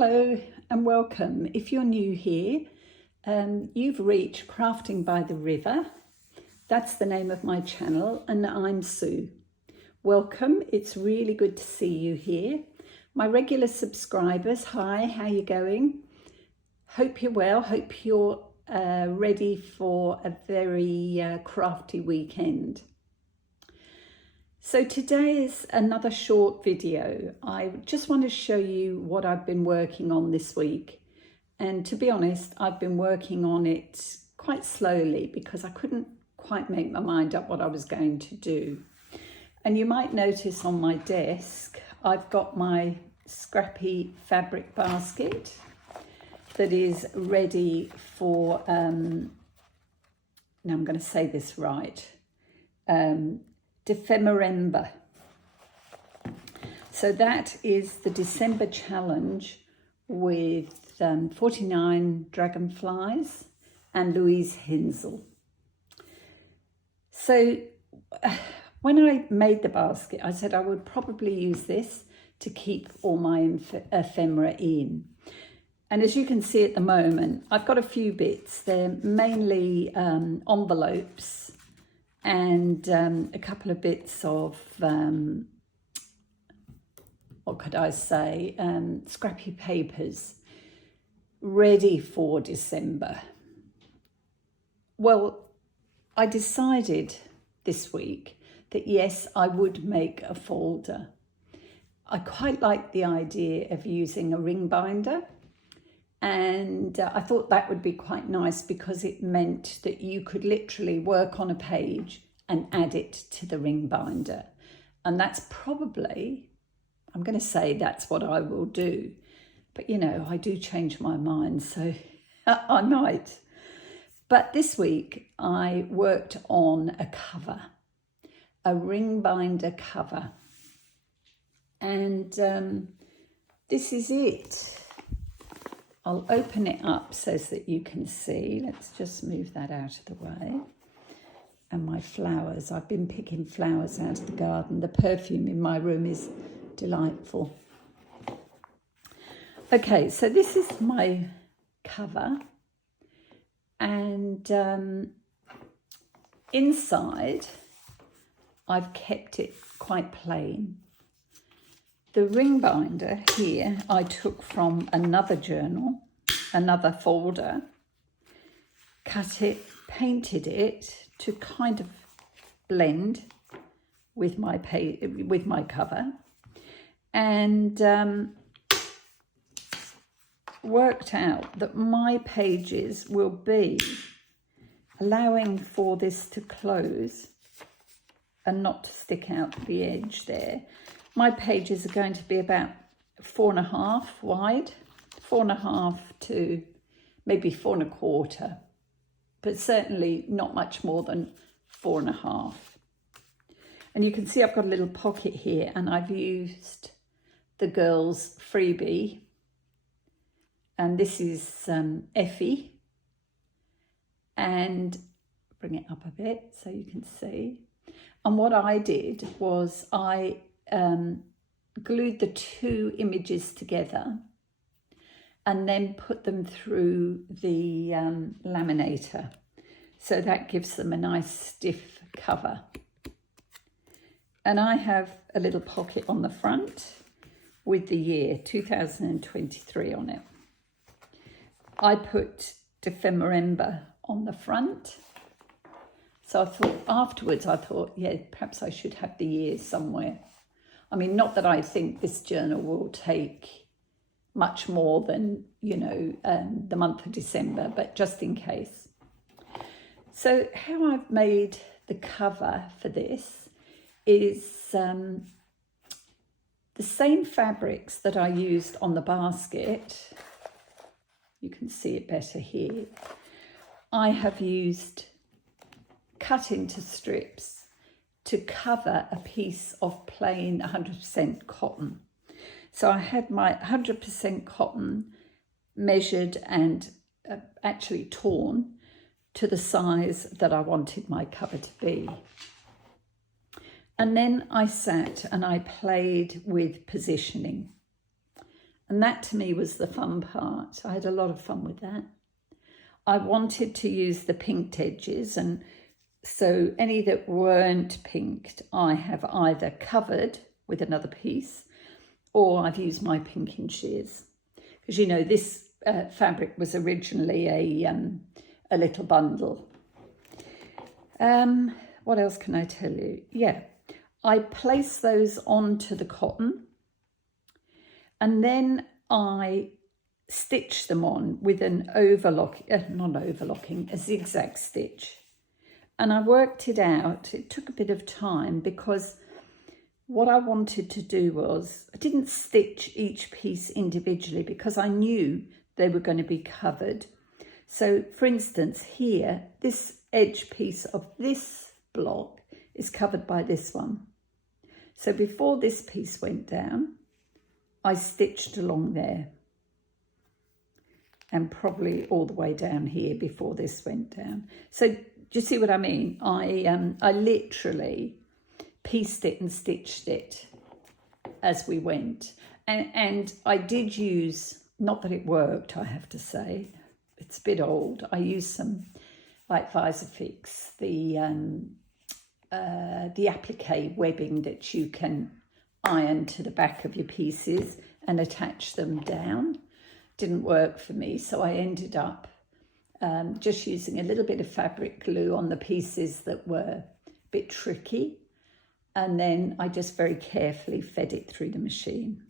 Hello and welcome. If you're new here, you've reached Crafting by the River. That's the name of my channel, and I'm Sue. Welcome, it's really good to see you here. My regular subscribers, hi, how you going? Hope you're well, hope you're ready for a very crafty weekend. So today is another short video. I just want to show you what I've been working on this week. And to be honest, I've been working on it quite slowly because I couldn't quite make my mind up what I was going to do. And you might notice on my desk, I've got my scrappy fabric basket that is ready for, now I'm going to say this right, Dephemerember. So that is the December challenge with 49 dragonflies and Louise Hensel. So when I made the basket, I said I would probably use this to keep all my ephemera in. And as you can see at the moment, I've got a few bits. They're mainly envelopes and a couple of bits of, what could I say, scrappy papers ready for December. Well, I decided this week that yes, I would make a folder. I quite like the idea of using a ring binder. And I thought that would be quite nice because it meant that you could literally work on a page and add it to the ring binder. And that's probably, I'm going to say that's what I will do. But you know, I do change my mind, so I might. But this week I worked on a cover, a ring binder cover. And this is it. I'll open it up so that you can see. Let's just move that out of the way. And my flowers. I've been picking flowers out of the garden. The perfume in my room is delightful. Okay, so this is my cover. And inside, I've kept it quite plain. The ring binder here I took from another journal, another folder, cut it, painted it to kind of blend with my cover, and worked out that my pages will be allowing for this to close and not to stick out the edge there. My pages are going to be about 4.5 wide, 4.5 to maybe 4.25, but certainly not much more than 4.5. And you can see I've got a little pocket here, and I've used the girls' freebie. And this is Effie. And bring it up a bit so you can see. And what I did was I glued the two images together and then put them through the laminator. So that gives them a nice stiff cover. And I have a little pocket on the front with the year 2023 on it. I put Dephemerember on the front. So I thought afterwards, yeah, perhaps I should have the year somewhere. I mean, not that I think this journal will take much more than, you know, the month of December, but just in case. So how I've made the cover for this is the same fabrics that I used on the basket. You can see it better here. I have used cut into strips to cover a piece of plain 100% cotton. So I had my 100% cotton measured and actually torn to the size that I wanted my cover to be. And then I sat and I played with positioning. And that to me was the fun part. I had a lot of fun with that. I wanted to use the pinked edges, and so any that weren't pinked, I have either covered with another piece or I've used my pinking shears. Because, you know, this fabric was originally a little bundle. What else can I tell you? Yeah, I place those onto the cotton and then I stitch them on with an a zigzag stitch. And I worked it out. It took a bit of time because what I wanted to do was, I didn't stitch each piece individually because I knew they were going to be covered. So for instance, here, this edge piece of this block is covered by this one. So before this piece went down, I stitched along there. And probably all the way down here before this went down. So do you see what I mean? I literally pieced it and stitched it as we went. And I did use, not that it worked, I have to say, it's a bit old. I used some like Visifix, the applique webbing that you can iron to the back of your pieces and attach them down. Didn't work for me, so I ended up just using a little bit of fabric glue on the pieces that were a bit tricky, and then I just very carefully fed it through the machine.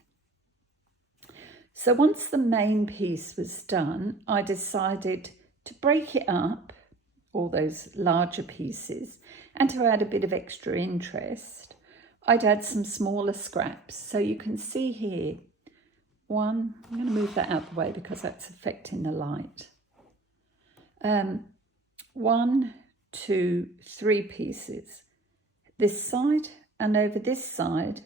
So once the main piece was done, I decided to break it up, all those larger pieces, and to add a bit of extra interest, I'd add some smaller scraps. So you can see here, one, I'm going to move that out of the way because that's affecting the light. 1, 2, 3 pieces. This side and over this side.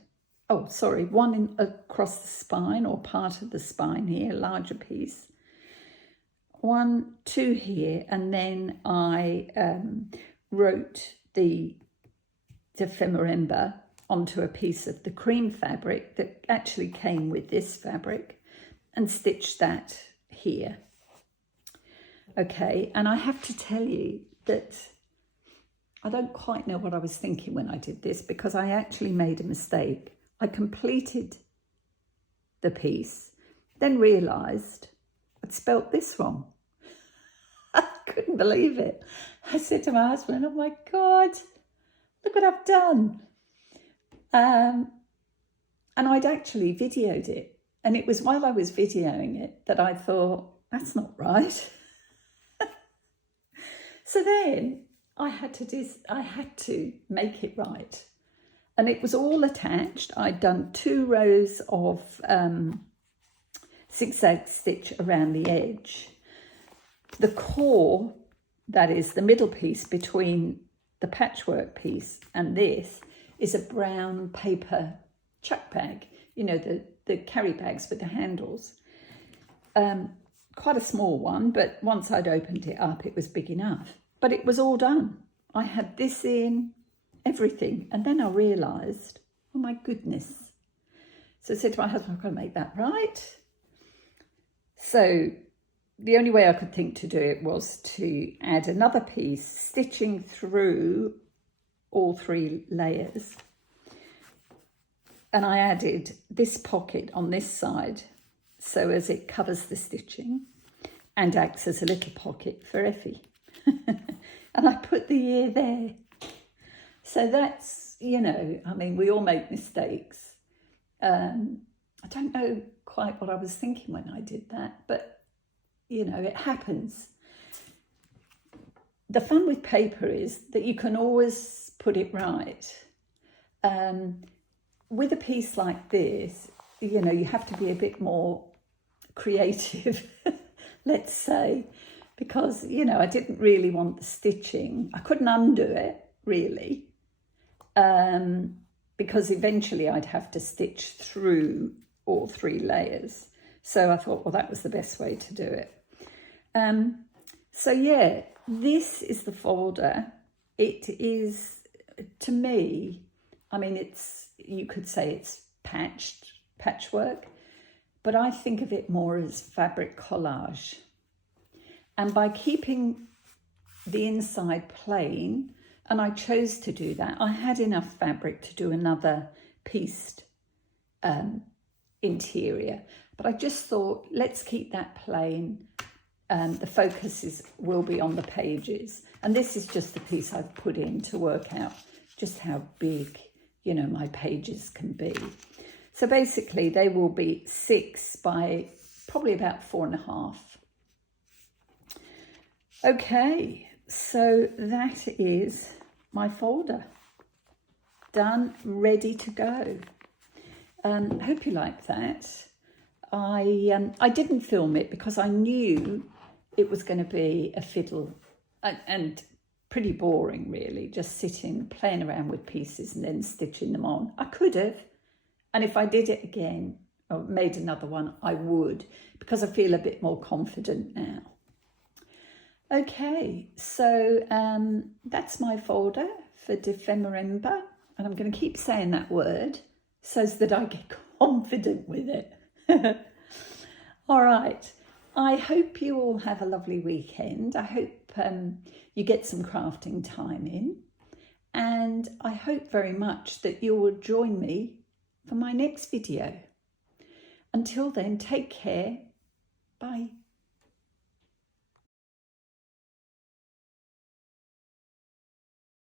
Oh, sorry, one across the spine or part of the spine here, larger piece. 1, 2 here, and then I wrote the Dephemerember onto a piece of the cream fabric that actually came with this fabric and stitched that here. Okay, and I have to tell you that I don't quite know what I was thinking when I did this because I actually made a mistake. I completed the piece, then realised I'd spelt this wrong. I couldn't believe it. I said to my husband, oh my God, look what I've done. And I'd actually videoed it. And it was while I was videoing it that I thought, that's not right. So then I had to make it right. And it was all attached. I'd done 2 rows of zigzag stitch around the edge. The core, that is the middle piece between the patchwork piece and this, is a brown paper chuck bag, you know, the carry bags with the handles. Quite a small one, but once I'd opened it up, it was big enough. But it was all done. I had this in, everything. And then I realised, oh my goodness. So I said to my husband, I've got to make that right. So the only way I could think to do it was to add another piece, stitching through all 3 layers. And I added this pocket on this side so as it covers the stitching and acts as a little pocket for Effie. And I put the ear there. So that's, you know, I mean, we all make mistakes. I don't know quite what I was thinking when I did that, but, you know, it happens. The fun with paper is that you can always put it right. With a piece like this, you know, you have to be a bit more creative, let's say, because, you know, I didn't really want the stitching. I couldn't undo it, really, because eventually I'd have to stitch through all 3 layers. So I thought, well, that was the best way to do it. So yeah, this is the folder. It is, to me, I mean, you could say it's patchwork, but I think of it more as fabric collage. And by keeping the inside plain, and I chose to do that, I had enough fabric to do another pieced interior, but I just thought, let's keep that plain. The focus will be on the pages, and this is just the piece I've put in to work out just how big, you know, my pages can be. So basically they will be 6 by probably about 4.5. Okay, so that is my folder done, ready to go. Hope you like that. I didn't film it because I knew it was going to be a fiddle and pretty boring, really, just sitting, playing around with pieces and then stitching them on. I could have, and if I did it again or made another one, I would, because I feel a bit more confident now. Okay, so that's my folder for Dephemerember, and I'm going to keep saying that word so that I get confident with it. All right, I hope you all have a lovely weekend. I hope you get some crafting time in, and I hope very much that you will join me for my next video. Until then, take care. Bye.